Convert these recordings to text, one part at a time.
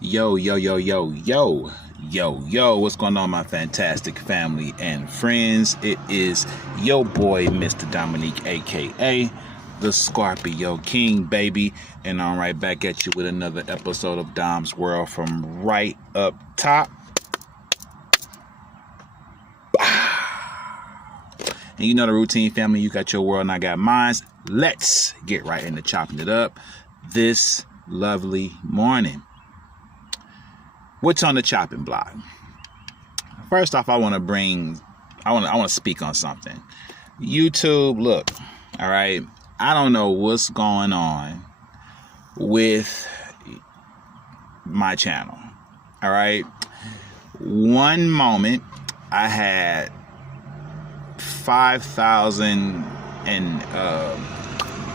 Yo, what's going on, my fantastic family and friends? It is your boy, Mr. Dominique, aka the Scorpio King, baby, and I'm right back at you with another episode of Dom's World from right up top. And you know the routine, family. You got your world and I got mine. Let's get right into chopping it up this lovely morning. What's on the chopping block? First off, I want to speak on something. YouTube, look, all right. I don't know what's going on with my channel. All right. One moment I had 5,000 and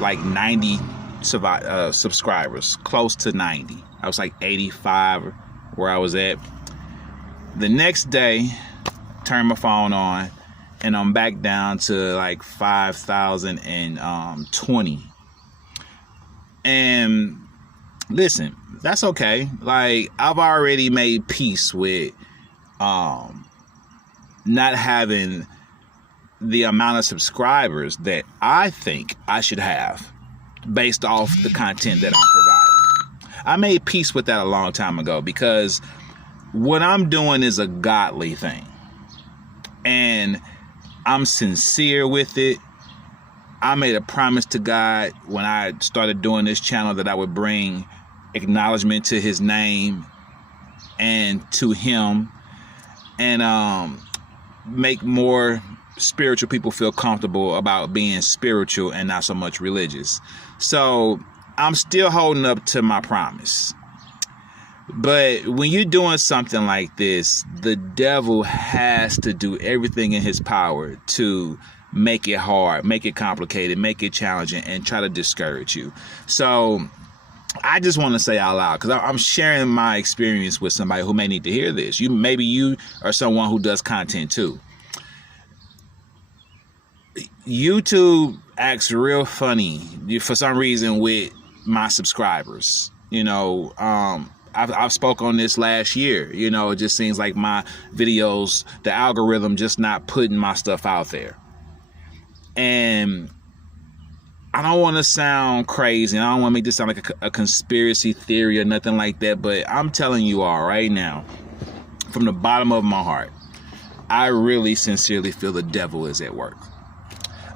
90 subscribers, close to 90. I was like 85 where I was at. The next day, turned my phone on, and I'm back down to like 5,020. And listen, that's okay. Like, I've already made peace with not having the amount of subscribers that I think I should have based off the content that I'm providing. I made peace with that a long time ago because what I'm doing is a godly thing. And I'm sincere with it. I made a promise to God when I started doing this channel that I would bring acknowledgement to his name and to him and make more spiritual people feel comfortable about being spiritual and not so much religious. So I'm still holding up to my promise. But when you're doing something like this, the devil has to do everything in his power to make it hard, make it complicated, make it challenging, and try to discourage you. So I just want to say out loud, because I'm sharing my experience with somebody who may need to hear this. Maybe you are someone who does content too. YouTube acts real funny for some reason with my subscribers. I've spoke on this last year. It just seems like my videos, the algorithm just not putting my stuff out there. And I don't want to sound crazy. I don't want to make this sound like a conspiracy theory or nothing like that. But I'm telling you all right now, from the bottom of my heart, I really sincerely feel the devil is at work.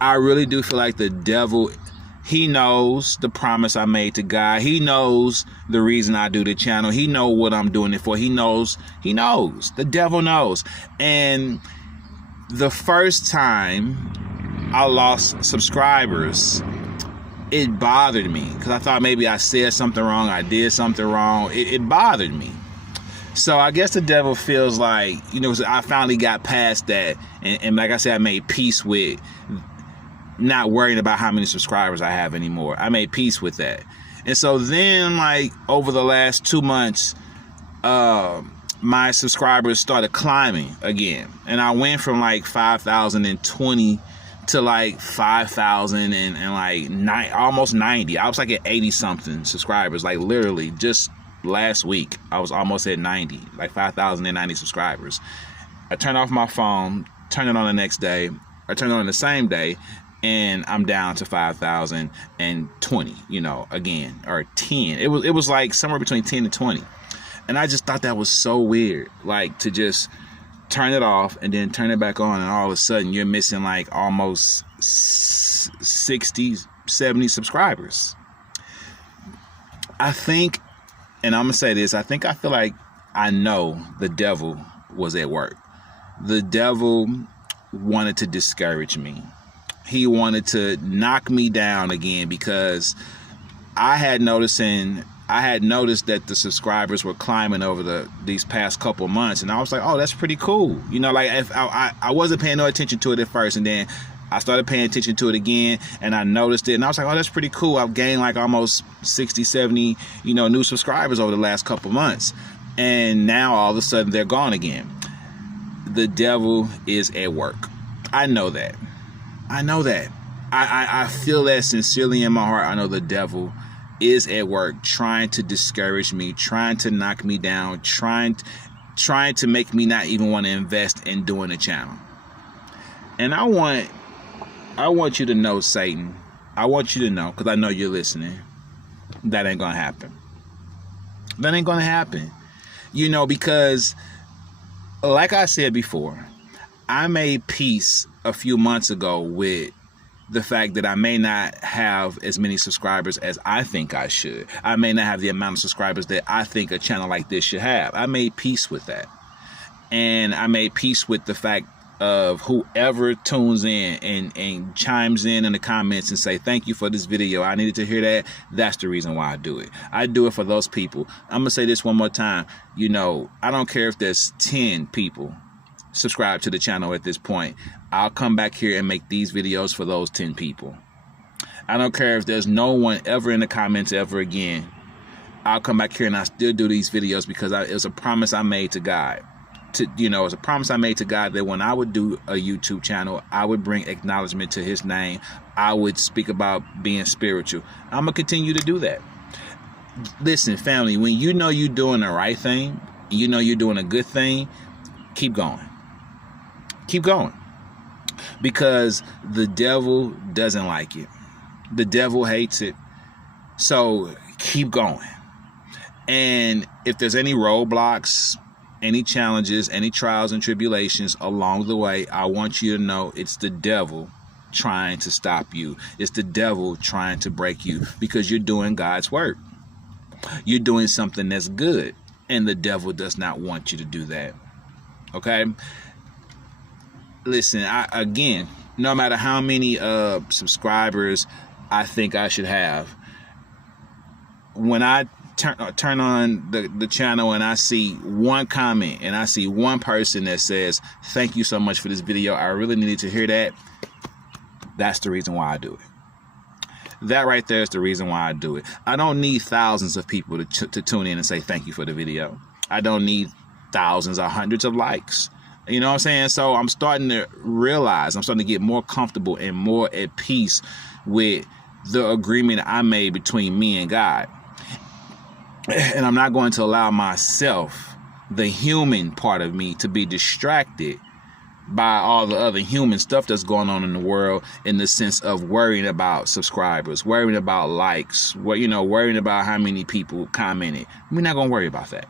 I really do feel like the devil, he knows the promise I made to God. He knows the reason I do the channel. He knows what I'm doing it for. He knows. The devil knows. And the first time I lost subscribers, it bothered me because I thought maybe I said something wrong. I did something wrong. It bothered me. So I guess the devil feels like, I finally got past that. And like I said, I made peace with not worrying about how many subscribers I have anymore. I made peace with that. And so then, like, over the last 2 months, my subscribers started climbing again. And I went from like 5,020 to like 5,000 and like almost 90. I was like at 80 something subscribers. Like literally just last week, I was almost at 90, like 5,090 subscribers. I turned off my phone, turned it on the next day, or turned it on the same day, and I'm down to 5,020, again, or 10. It was like somewhere between 10 and 20. And I just thought that was so weird, like to just turn it off and then turn it back on, and all of a sudden you're missing like almost 60, 70 subscribers. I think, and I'm going to say this, I feel like I know the devil was at work. The devil wanted to discourage me. He wanted to knock me down again because I had noticed that the subscribers were climbing over these past couple months, and I was like, oh, that's pretty cool. Like if I wasn't paying no attention to it at first, and then I started paying attention to it again, and I noticed it, and I was like, oh, that's pretty cool. I've gained like almost 60, 70, new subscribers over the last couple months, and now all of a sudden they're gone again. The devil is at work. I know that. I feel that sincerely in my heart. I know the devil is at work trying to discourage me, trying to knock me down, trying to make me not even want to invest in doing a channel. And I want you to know, Satan, I want you to know, because I know you're listening, that ain't gonna happen. That ain't gonna happen. Because like I said before, I made peace a few months ago with the fact that I may not have as many subscribers as I think I should. I may not have the amount of subscribers that I think a channel like this should have. I made peace with that. And I made peace with the fact of whoever tunes in and chimes in the comments and say, thank you for this video, I needed to hear that. That's the reason why I do it. I do it for those people. I'm going to say this one more time. I don't care if there's 10 people subscribe to the channel at this point. I'll come back here and make these videos for those 10 people. I don't care if there's no one ever in the comments ever again. I'll come back here and I still do these videos because it was a promise I made to God. It was a promise I made to God that when I would do a YouTube channel, I would bring acknowledgement to his name. I would speak about being spiritual. I'm going to continue to do that. Listen, family, when you know you're doing the right thing, you know you're doing a good thing, keep going. Keep going. Because the devil doesn't like it. The devil hates it. So keep going. And if there's any roadblocks, any challenges, any trials and tribulations along the way, I want you to know it's the devil trying to stop you. It's the devil trying to break you because you're doing God's work. You're doing something that's good, and the devil does not want you to do that. Okay? Listen, again, no matter how many subscribers I think I should have, when I turn on the channel and I see one comment and I see one person that says, thank you so much for this video, I really needed to hear that, that's the reason why I do it. That right there is the reason why I do it. I don't need thousands of people to tune in and say thank you for the video. I don't need thousands or hundreds of likes. You know what I'm saying? So I'm starting to realize, I'm starting to get more comfortable and more at peace with the agreement I made between me and God. And I'm not going to allow myself, the human part of me, to be distracted by all the other human stuff that's going on in the world, in the sense of worrying about subscribers, worrying about likes, worrying about how many people commented. We're not going to worry about that.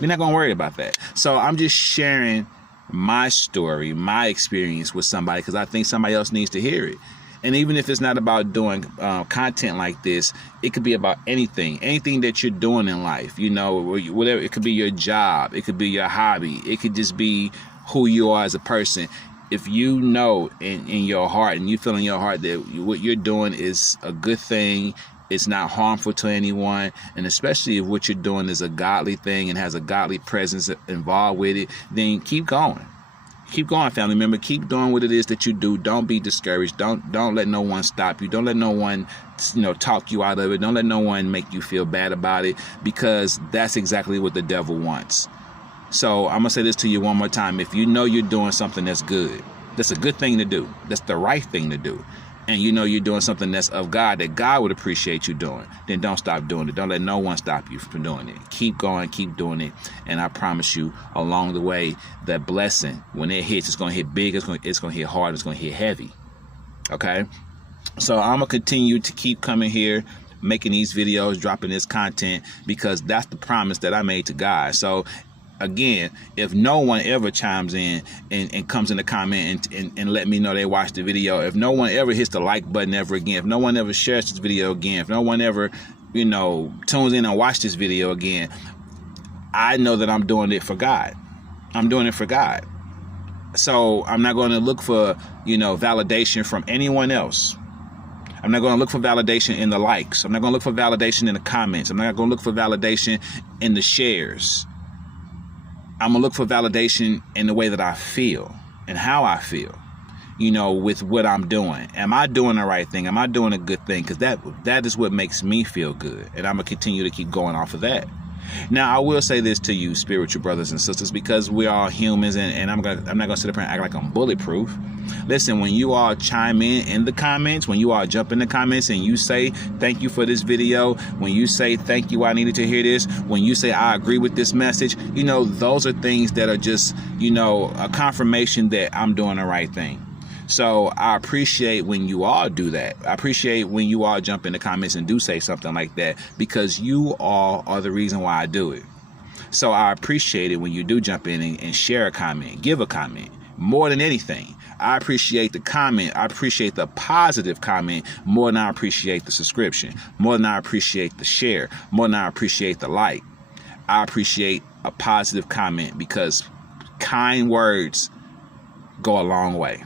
We're not going to worry about that. So I'm just sharing my story, my experience with somebody, because I think somebody else needs to hear it. And even if it's not about doing content like this, it could be about anything that you're doing in life, whatever. It could be your job. It could be your hobby. It could just be who you are as a person. If you know in your heart, and you feel in your heart that what you're doing is a good thing, it's not harmful to anyone, and especially if what you're doing is a godly thing and has a godly presence involved with it, then keep going. Keep going, family member. Keep doing what it is that you do. Don't be discouraged. Don't let no one stop you. Don't let no one, talk you out of it. Don't let no one make you feel bad about it, because that's exactly what the devil wants. So I'm going to say this to you one more time. If you know you're doing something that's good, that's a good thing to do, that's the right thing to do, and you know you're doing something that's of God, that God would appreciate you doing, then don't stop doing it. Don't let no one stop you from doing it. Keep going, keep doing it. And I promise you, along the way, that blessing, when it hits, it's going to hit big, it's going to hit hard, it's going to hit heavy. Okay? So I'm going to continue to keep coming here, making these videos, dropping this content, because that's the promise that I made to God. So again, if no one ever chimes in and comes in the comment and let me know they watched the video, if no one ever hits the like button ever again, if no one ever shares this video again, if no one ever, tunes in and watch this video again, I know that I'm doing it for God. I'm doing it for God. So I'm not going to look for, validation from anyone else. I'm not going to look for validation in the likes. I'm not going to look for validation in the comments. I'm not going to look for validation in the shares. I'm going to look for validation in the way that I feel and how I feel, with what I'm doing. Am I doing the right thing? Am I doing a good thing? Because that is what makes me feel good. And I'm going to continue to keep going off of that. Now, I will say this to you, spiritual brothers and sisters, because we're all humans, and I'm not gonna sit up here and act like I'm bulletproof. Listen, when you all chime in the comments, when you all jump in the comments and you say thank you for this video, when you say thank you, I needed to hear this, when you say I agree with this message, those are things that are just a confirmation that I'm doing the right thing. So I appreciate when you all do that. I appreciate when you all jump in the comments and do say something like that, because you all are the reason why I do it. So I appreciate it when you do jump in and share a comment, give a comment. More than anything, I appreciate the comment. I appreciate the positive comment more than I appreciate the subscription, more than I appreciate the share, more than I appreciate the like. I appreciate a positive comment, because kind words go a long way.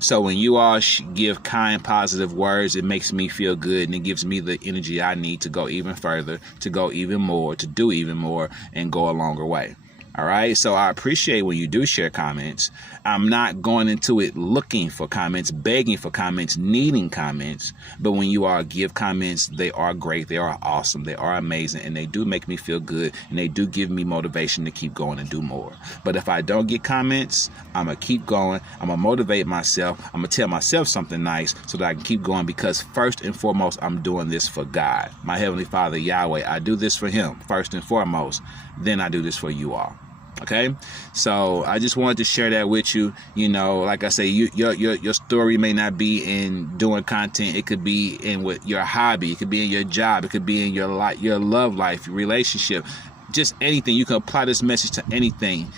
So when you all give kind, positive words, it makes me feel good, and it gives me the energy I need to go even further, to go even more, to do even more, and go a longer way. All right. So I appreciate when you do share comments. I'm not going into it looking for comments, begging for comments, needing comments. But when you all give comments, they are great. They are awesome. They are amazing. And they do make me feel good. And they do give me motivation to keep going and do more. But if I don't get comments, I'm going to keep going. I'm going to motivate myself. I'm going to tell myself something nice so that I can keep going, because first and foremost, I'm doing this for God, my Heavenly Father, Yahweh. I do this for Him first and foremost. Then I do this for you all. Okay, so I just wanted to share that with you. Like I say, your story may not be in doing content. It could be in with your hobby. It could be in your job. It could be in your love life, your relationship, just anything. You can apply this message to anything.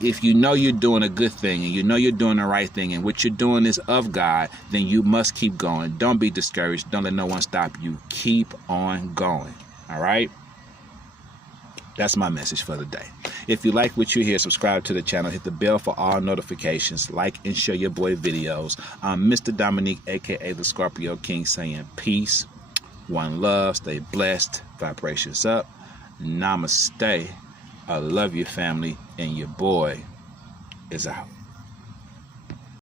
If you know you're doing a good thing, and you know you're doing the right thing, and what you're doing is of God, then you must keep going. Don't be discouraged. Don't let no one stop you. Keep on going. All right. That's my message for the day. If you like what you hear, subscribe to the channel. Hit the bell for all notifications. Like and share your boy videos. I'm Mr. Dominique, a.k.a. the Scorpio King, saying peace, one love, stay blessed, vibrations up. Namaste. I love you, family, and your boy is out.